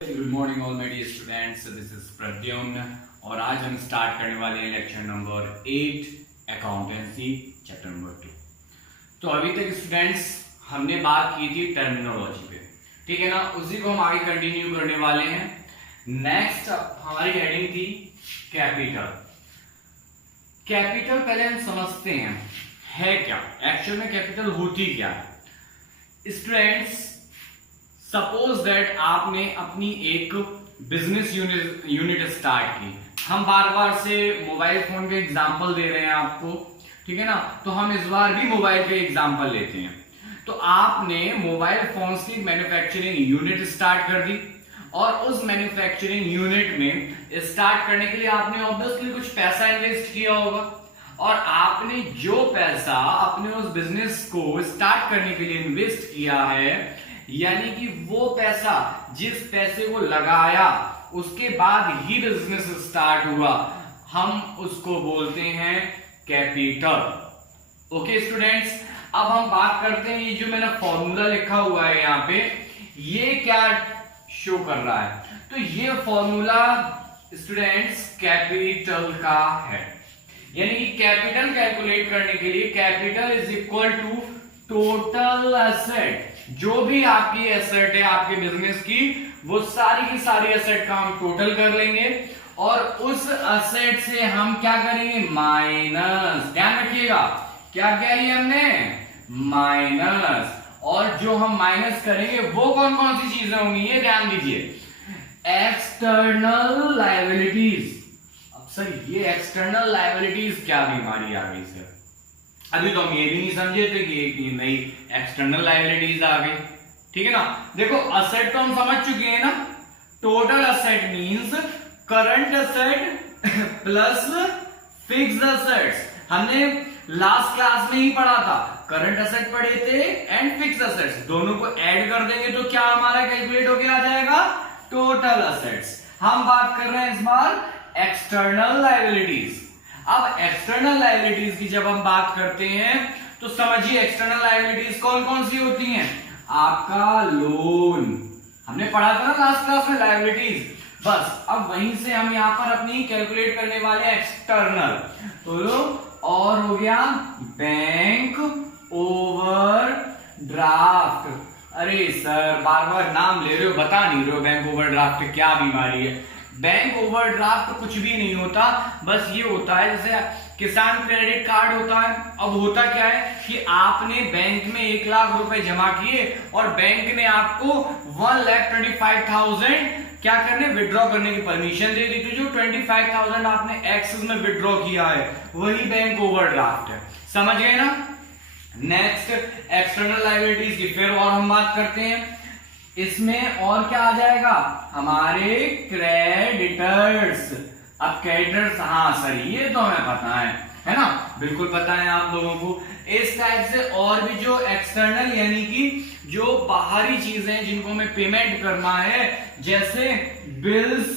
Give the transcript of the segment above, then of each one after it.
Good morning all my dear students, this is Pradyumna और आज हम स्टार्ट करने वाले हैं lecture number 8 accountancy chapter number 2। तो अभी तक स्टूडेंट्स हमने बात की थी टर्मिनोलॉजी पे, ठीक है ना। उसी को हम आगे कंटिन्यू करने वाले हैं। नेक्स्ट हमारी हेडिंग थी कैपिटल। कैपिटल पहले हम समझते हैं है क्या, एक्चुअल में कैपिटल होती क्या है। स्टूडेंट्स सपोज दैट आपने अपनी एक बिजनेस यूनिट स्टार्ट की। हम बार बार से मोबाइल फोन के एग्जांपल दे रहे हैं आपको, ठीक है ना। तो हम इस बार भी मोबाइल के एग्जांपल लेते हैं। तो आपने मोबाइल फोन्स की मैन्युफैक्चरिंग यूनिट स्टार्ट कर दी और उस मैन्युफैक्चरिंग यूनिट में स्टार्ट करने के लिए आपने ऑब्वियसली कुछ पैसा इन्वेस्ट किया होगा और आपने जो पैसा अपने उस बिजनेस को स्टार्ट करने के लिए इन्वेस्ट किया है, यानी कि वो पैसा जिस पैसे को लगाया उसके बाद ही बिजनेस स्टार्ट हुआ, हम उसको बोलते हैं कैपिटल। ओके स्टूडेंट्स, अब हम बात करते हैं ये जो मैंने फॉर्मूला लिखा हुआ है यहाँ पे, ये क्या शो कर रहा है। तो ये फॉर्मूला स्टूडेंट्स कैपिटल का है, यानी कि कैपिटल कैलकुलेट करने के लिए capital is equal to total asset. जो भी आपकी एसेट है आपके बिजनेस की, वो सारी की सारी एसेट का हम टोटल कर लेंगे और उस एसेट से हम क्या करेंगे, माइनस। ध्यान रखिएगा क्या क्या है हमने, माइनस। और जो हम माइनस करेंगे वो कौन कौन सी चीजें होंगी, ये ध्यान दीजिए। External liabilities. अब सर ये एक्सटर्नल लायबिलिटीज क्या बीमारी आ गई सर? अभी तो हम ये भी नहीं समझे थे कि नई एक्सटर्नल लायबिलिटीज आ गई, ठीक है ना। देखो असेट तो हम समझ चुके हैं ना। Total asset means current asset plus fixed assets. हमने लास्ट क्लास में ही पढ़ा था, करंट असेट पढ़े थे एंड फिक्स्ड असेट्स, दोनों को ऐड कर देंगे तो क्या हमारा कैलकुलेट होके आ जाएगा, टोटल असेट्स। हम बात कर रहे हैं इस बार एक्सटर्नल लायबिलिटीज। अब एक्सटर्नल लायबिलिटीज की जब हम बात करते हैं तो समझिए एक्सटर्नल लायबिलिटीज कौन कौन सी होती हैं। आपका लोन, हमने पढ़ा था ना लास्ट क्लास में लायबिलिटीज। बस अब वहीं से हम यहां पर अपनी कैलकुलेट करने वाले एक्सटर्नल। तो और हो गया बैंक ओवरड्राफ्ट। अरे सर बार बार नाम ले रहे हो, बता नहीं रहे हो बैंक ओवरड्राफ्ट क्या बीमारी है। बैंक ओवरड्राफ्ट कुछ भी नहीं होता, बस ये होता है जैसे किसान क्रेडिट कार्ड होता है। अब होता क्या है कि आपने बैंक में 1 लाख रुपए जमा किए और बैंक ने आपको 1,25,000 क्या करने, विड्रॉ करने की परमिशन दे दी। तो जो 25,000 आपने एक्सेस में विड्रॉ किया है वही बैंक ओवरड्राफ्ट है। समझ गए ना। नेक्स्ट एक्सटर्नल लायबिलिटीज की फिर और हम बात करते हैं। इसमें और क्या आ जाएगा, हमारे क्रेडिटर्स। अब क्रेडिटर्स, हाँ सर ये तो हमें पता है ना, बिल्कुल पता है आप लोगों को। इस टाइप से और भी जो एक्सटर्नल यानी कि जो बाहरी चीजें जिनको हमें पेमेंट करना है, जैसे बिल्स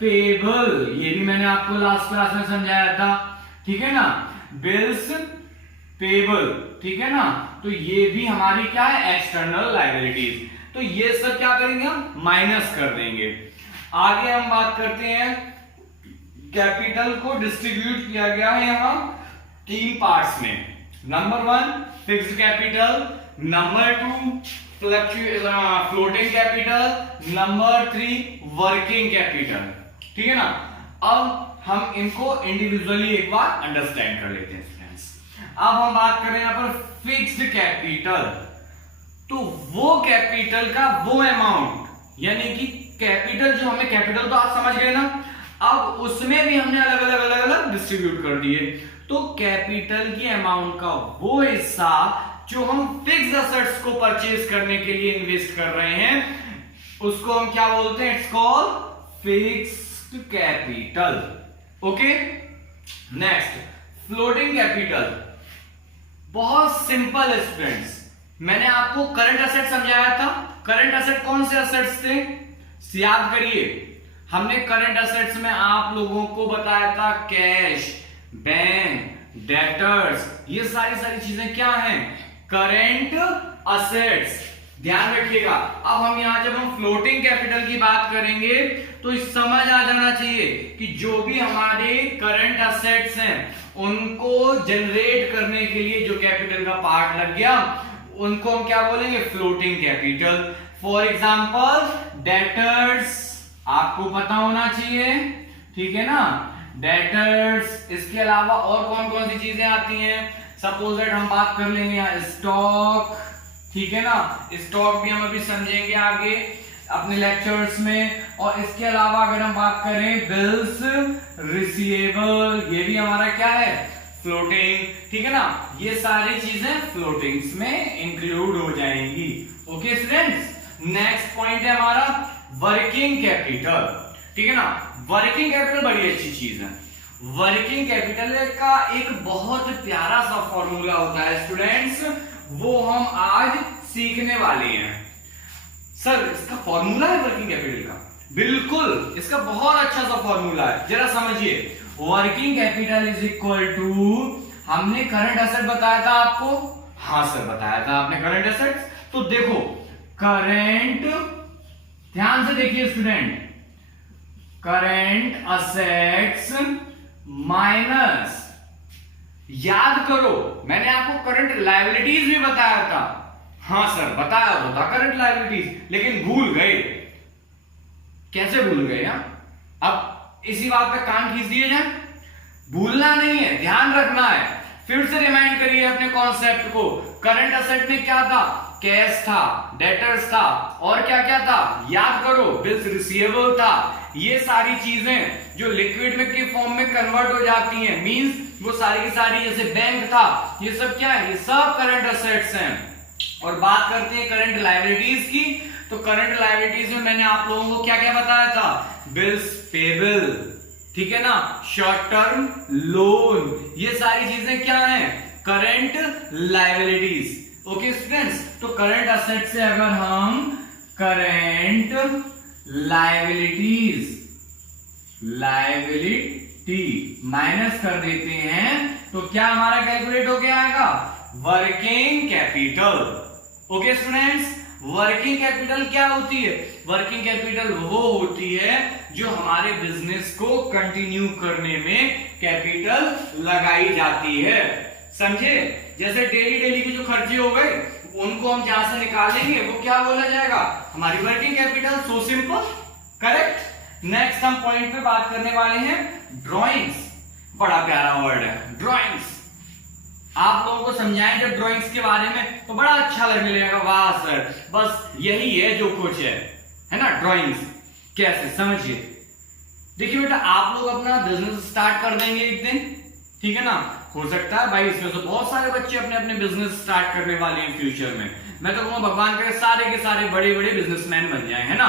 पेबल, ये भी मैंने आपको लास्ट क्लास में समझाया था, ठीक है ना, बिल्स पेबल, ठीक है ना। तो ये भी हमारी क्या है, एक्सटर्नल लायबिलिटीज। तो ये सब क्या करेंगे, हम माइनस कर देंगे। आगे हम बात करते हैं, कैपिटल को डिस्ट्रीब्यूट किया गया है यहां 3 पार्ट्स में। Number 1 fixed capital, number 2 floating capital, number 3 working capital, ठीक है ना। अब हम इनको इंडिविजुअली एक बार अंडरस्टैंड कर लेते हैं फ्रेंड्स। अब हम बात करें यहां पर फिक्स्ड कैपिटल। तो वो कैपिटल का वो अमाउंट, यानी कि कैपिटल जो हमें, कैपिटल तो आप समझ गए ना, अब उसमें भी हमने अलग अलग डिस्ट्रीब्यूट कर दिए। तो कैपिटल की अमाउंट का वो हिस्सा जो हम फिक्स्ड असेट्स को परचेज करने के लिए इन्वेस्ट कर रहे हैं, उसको हम क्या बोलते हैं, it's called fixed capital. Okay. Next floating capital, बहुत सिंपल है स्टूडेंट्स। मैंने आपको करंट असेट समझाया था। करंट असेट कौन से असेट्स थे, याद करिए। हमने करंट असेट्स में आप लोगों को बताया था कैश, बैंक, डेटर्स, ये सारी चीजें क्या हैं, करंट असेट्स। ध्यान रखिएगा। अब हम यहां जब हम फ्लोटिंग कैपिटल की बात करेंगे तो समझ आ जाना चाहिए कि जो भी हमारे करंट असेट्स हैं उनको जनरेट करने के लिए जो कैपिटल का पार्ट लग गया उनको हम क्या बोलेंगे, floating capital. For example debtors, आपको पता होना चाहिए, ठीक है ना, डेटर्स। इसके अलावा और कौन कौन सी चीजें आती हैं, सपोज दैट हम बात कर लेंगे यहाँ स्टॉक, ठीक है ना, स्टॉक भी हम अभी समझेंगे आगे अपने लेक्चर्स में। और इसके अलावा अगर हम बात करें बिल्स रिसीवेबल, ये भी हमारा क्या है, फ्लोटिंग, ठीक है ना, ये सारी चीजें फ्लोटिंग्स में इंक्लूड हो जाएंगी। ओके स्टूडेंट्स, नेक्स्ट पॉइंट है हमारा वर्किंग कैपिटल, ठीक है ना। वर्किंग कैपिटल बड़ी अच्छी चीज है। वर्किंग कैपिटल का एक बहुत प्यारा सा फॉर्मूला होता है स्टूडेंट्स, वो हम आज सीखने वाले हैं। सर इसका फॉर्मूला है वर्किंग कैपिटल का? बिल्कुल, इसका बहुत अच्छा सा फॉर्मूला है, जरा समझिए। Working capital is equal to, हमने करंट एसेट बताया था आपको, हाँ सर बताया था आपने करंट एसेट्स। तो देखो करंट, ध्यान से देखिए स्टूडेंट, करंट असेट्स माइनस, याद करो मैंने आपको करंट लायबिलिटीज भी बताया था, हाँ सर बताया तो था करंट लायबिलिटीज, लेकिन भूल गए। कैसे भूल गए? अब इसी बात पे कान खींच दिए जाए, भूलना नहीं है, ध्यान रखना है। फिर से रिमाइंड करिए अपने कॉन्सेप्ट को। करंट असेट में क्या था, कैश था, डेटर्स था, और क्या क्या था, याद करो, बिल्स रिसीवेबल था। ये सारी चीजें जो लिक्विड में की फॉर्म में कन्वर्ट हो जाती हैं, मींस वो सारी की सारी, जैसे बैंक था, ये सब क्या है, ये सब करंट असेट्स हैं। और बात करते हैं करंट लायबिलिटीज की, तो करंट लायबिलिटीज में मैंने आप लोगों को क्या क्या बताया था, बिल्स पेबल, ठीक है ना, शॉर्ट टर्म लोन, ये सारी चीजें क्या हैं, करंट लायबिलिटीज। ओके स्टूडेंट्स, तो करंट असेट से अगर हम करंट लायबिलिटी माइनस कर देते हैं तो क्या हमारा कैलकुलेट होके आएगा, working capital. Okay students, working capital क्या होती है, वर्किंग कैपिटल वो होती है जो हमारे बिजनेस को कंटिन्यू करने में कैपिटल लगाई जाती है, समझे। जैसे डेली डेली के जो खर्चे हो गए उनको हम जहां से निकालेंगे वो क्या बोला जाएगा, हमारी working capital. So simple, correct. Next हम पॉइंट पे बात करने वाले हैं ड्राइंग्स, बड़ा प्यारा वर्ड है ड्राइंग्स। आप लोगों को समझाएं जब ड्राइंग्स के बारे में तो बड़ा अच्छा लगने लगेगा, वाह सर बस यही है जो कुछ है ना। ड्राइंग्स कैसे, समझिए। देखिए बेटा, आप लोग अपना बिजनेस स्टार्ट कर देंगे एक दिन, ठीक है ना, हो सकता है भाई इसमें तो बहुत सारे बच्चे अपने अपने बिजनेस स्टार्ट करने वाले हैं फ्यूचर में। मैं तो कहूंगा भगवान करे सारे के सारे बड़े बड़े बिजनेसमैन बन जाए, है ना।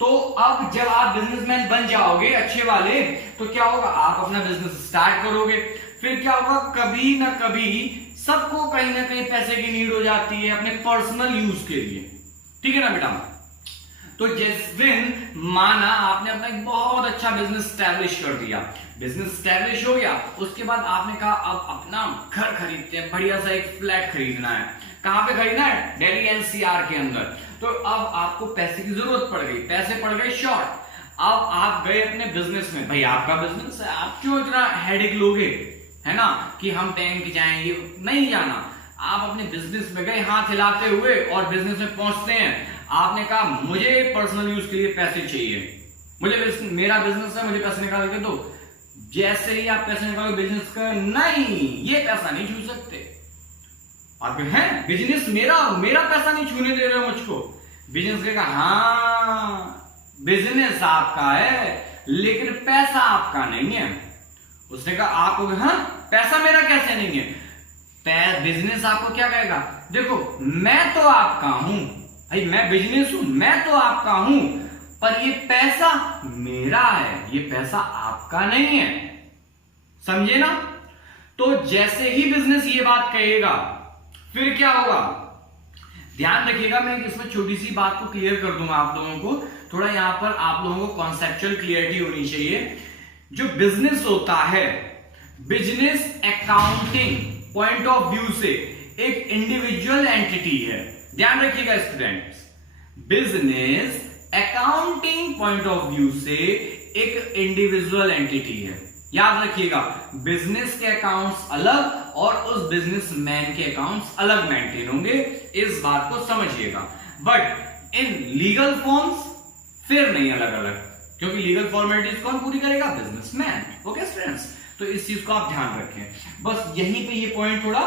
तो अब जब आप बिजनेसमैन बन जाओगे अच्छे वाले, तो क्या होगा, आप अपना बिजनेस स्टार्ट करोगे, फिर क्या होगा, कभी ना कभी सबको कहीं ना कहीं पैसे की नीड हो जाती है अपने पर्सनल यूज के लिए, ठीक है ना बेटा। तो जिस दिन माना आपने अपना एक बहुत अच्छा बिजनेस स्टैब्लिश कर दिया, बिजनेस स्टैब्लिश हो गया, उसके बाद आपने कहा अब अपना घर खरीदते हैं, बढ़िया सा एक फ्लैट खरीदना है। कहां पे खरीदना है, दिल्ली एनसीआर के अंदर। तो अब आपको पैसे की जरूरत पड़ गई, पैसे पड़ गए शॉर्ट। अब आप गए अपने बिजनेस में, भाई आपका बिजनेस है, आप क्यों इतना हेडेक लोगे, है ना, कि हम बैंक जाएंगे, नहीं जाना। आप अपने बिजनेस में गए हाथ हिलाते हुए और बिजनेस में पहुंचते हैं, आपने कहा मुझे पर्सनल यूज के लिए पैसे चाहिए, मुझे मेरा बिजनेस है, मुझे पैसे निकाल के दो। जैसे ही आप पैसे निकालो बिजनेस का, नहीं ये पैसा नहीं छू सकते। आप हैं बिजनेस मेरा पैसा नहीं छूने दे रहे हो मुझको। बिजनेस कहेगा हाँ बिजनेस आपका है लेकिन पैसा आपका नहीं है। उसने कहा आप, हाँ पैसा मेरा कैसे नहीं है। बिजनेस आपको क्या कहेगा, देखो मैं तो आपका हूं भाई, मैं बिजनेस हूं, मैं तो आपका हूं, पर ये पैसा मेरा है, ये पैसा आपका नहीं है, समझे ना। तो जैसे ही बिजनेस ये बात कहेगा फिर क्या होगा, ध्यान रखिएगा, मैं इसमें छोटी सी बात को क्लियर कर दूंगा आप लोगों को, थोड़ा यहां पर आप लोगों को कॉन्सेप्चुअल क्लियरिटी होनी चाहिए। जो बिजनेस होता है, business accounting point of view से एक इंडिविजुअल एंटिटी है, ध्यान रखिएगा students, business accounting point of view से एक इंडिविजुअल एंटिटी है। याद रखिएगा, बिजनेस के अकाउंट्स अलग और उस बिजनेसमैन के अकाउंट्स अलग मेंटेन होंगे, इस बात को समझिएगा। बट इन लीगल फॉर्म्स फिर नहीं अलग अलग, क्योंकि लीगल फॉर्मेलिटीज कौन पूरी करेगा? बिजनेसमैन। ओके स्टूडेंट्स, तो इस चीज को आप ध्यान रखें। बस यहीं पे ये पॉइंट थोड़ा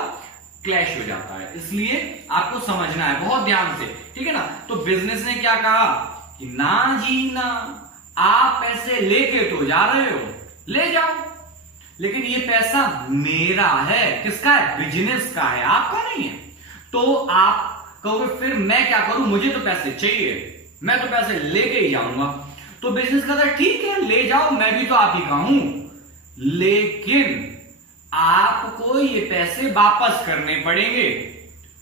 क्लैश हो जाता है, इसलिए आपको समझना है बहुत ध्यान से, ठीक है ना। तो बिजनेस ने क्या कहा कि ना जी ना, आप पैसे लेके तो जा रहे हो, ले जाओ, लेकिन ये पैसा मेरा है। किसका है? बिजनेस का है, आपका नहीं है। तो आप कहोगे फिर मैं क्या करूं, मुझे तो पैसे चाहिए, मैं तो पैसे लेके ही जाऊंगा। तो बिजनेस कहता है ठीक है ले जाओ, मैं भी तो आप ही का हूं, लेकिन आपको ये पैसे वापस करने पड़ेंगे,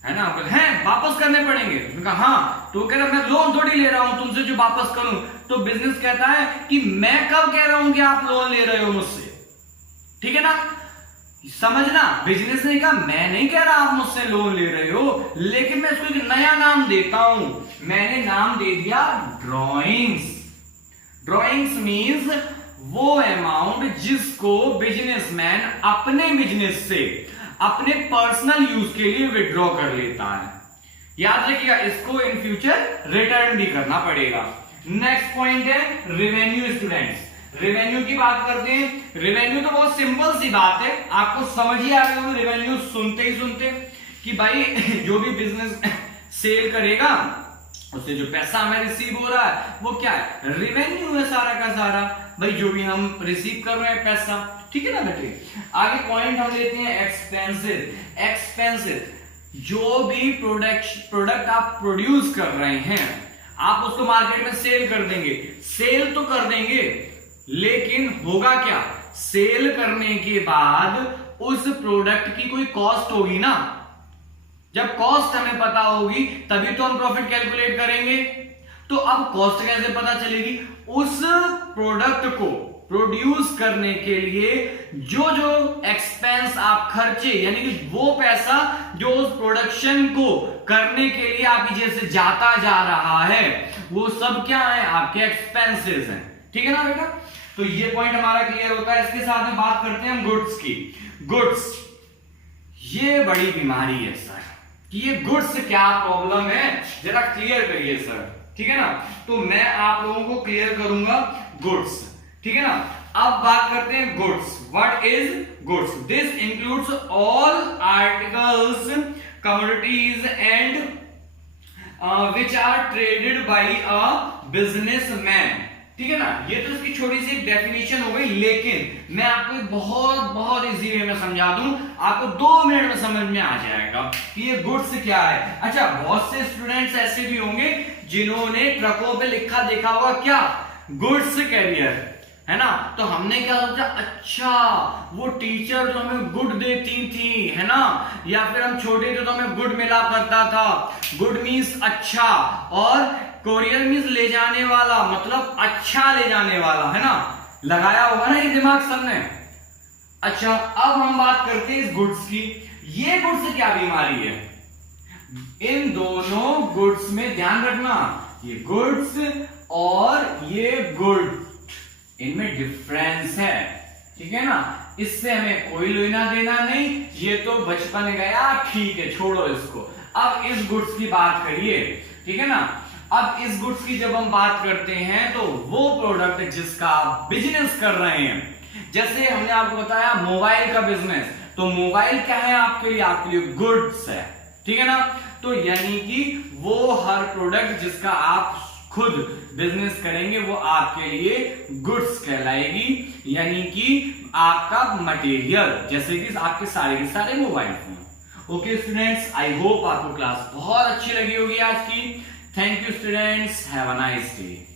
है ना। हैं वापस करने पड़ेंगे। उसने कहा हाँ, तो कह रहा मैं लोन थोड़ी ले रहा हूं तुमसे जो वापस करूं। तो बिजनेस कहता है कि मैं कब कह रहा हूं कि आप लोन ले रहे हो मुझसे, ठीक है ना, समझना। बिजनेस ने कहा मैं नहीं कह रहा आप मुझसे लोन ले रहे हो, लेकिन मैं इसको एक नया नाम देता हूं। मैंने नाम दे दिया ड्रॉइंग्स। ड्रॉइंग्स मींस वो अमाउंट जिसको बिजनेसमैन अपने बिजनेस से अपने पर्सनल यूज के लिए विड्रॉ कर लेता है। याद रखिएगा, इसको इन फ्यूचर रिटर्न भी करना पड़ेगा। नेक्स्ट पॉइंट है रेवेन्यू। स्टूडेंट्स रेवेन्यू की बात करते हैं। रेवेन्यू तो बहुत सिंपल सी बात है, आपको समझ ही आ गया रेवेन्यू सुनते ही सुनते कि भाई जो भी बिजनेस सेल करेगा उससे जो पैसा हमें रिसीव हो रहा है वो क्या है? रेवेन्यू है सारा का सारा, भाई जो भी हम रिसीव कर रहे हैं पैसा, ठीक है ना बेटे। आगे पॉइंट हम लेते हैं एक्सपेंसेस। एक्सपेंसेस जो भी प्रोडक्ट आप प्रोड्यूस कर रहे हैं, आप उसको मार्केट में सेल कर देंगे, सेल तो कर देंगे, लेकिन होगा क्या? सेल करने के बाद उस प्रोडक्ट की कोई कॉस्ट होगी ना। जब कॉस्ट हमें पता होगी तभी तो हम प्रॉफिट कैलकुलेट करेंगे। तो अब कॉस्ट कैसे पता चलेगी? उस प्रोडक्ट को प्रोड्यूस करने के लिए जो जो एक्सपेंस आप खर्चे, यानी कि वो पैसा जो उस प्रोडक्शन को करने के लिए आपकी जेब से जाता जा रहा है, वो सब क्या है? आपके एक्सपेंसेस हैं, ठीक है ना बेटा। तो ये पॉइंट हमारा क्लियर होता है। इसके साथ में बात करते हैं हम गुड्स की। गुड्स, ये बड़ी बीमारी है सर, कि ये गुड्स क्या प्रॉब्लम है, जरा क्लियर करिए सर, ठीक है ना। तो मैं आप लोगों को क्लियर करूंगा गुड्स, ठीक है ना। अब बात करते हैं goods. What is goods? This includes all articles, commodities and which are traded by a businessman, ठीक है ना। ये तो इसकी छोटी सी डेफिनेशन हो गई, लेकिन मैं आपको एक बहुत इजी वे में समझा दूं, आपको 2 मिनट में समझ में आ जाएगा कि ये गुड्स क्या है। अच्छा, बहुत से स्टूडेंट्स ऐसे भी होंगे जिन्होंने ट्रकों पे लिखा देखा होगा क्या? गुड्स कैरियर, है ना। तो हमने क्या सोचा, अच्छा वो टीचर जो हमें गुड देती थी, है ना, या फिर हम छोटे थे तो हमें गुड मिला करता था। गुड मीन्स अच्छा, और कोरियर मीन्स ले जाने वाला, मतलब अच्छा ले जाने वाला, है ना। लगाया होगा ना ये दिमाग सबने। अच्छा, अब हम बात करते हैं इस गुड्स की। ये गुड्स क्या बीमारी है? इन दोनों गुड्स में ध्यान रखना, ये गुड्स और ये गुड, इनमें डिफरेंस है, ठीक है ना। इससे हमें कोई लेना देना नहीं, ये तो बचपन गया, ठीक है छोड़ो इसको। अब इस गुड्स की बात करिए, ठीक है ना। अब इस गुड्स की जब हम बात करते हैं तो वो प्रोडक्ट जिसका आप बिजनेस कर रहे हैं, जैसे हमने आपको बताया मोबाइल का बिजनेस, तो मोबाइल क्या है आपके लिए? आपके लिए गुड्स है, ठीक है ना। तो यानी कि वो हर प्रोडक्ट जिसका आप खुद बिजनेस करेंगे वो आपके लिए गुड्स कहलाएगी, यानी कि आपका मटेरियल, जैसे कि आपके सारे के सारे mobile phone. Okay students, I hope आपको क्लास बहुत अच्छी लगी होगी आज की। Thank you students, have a nice day.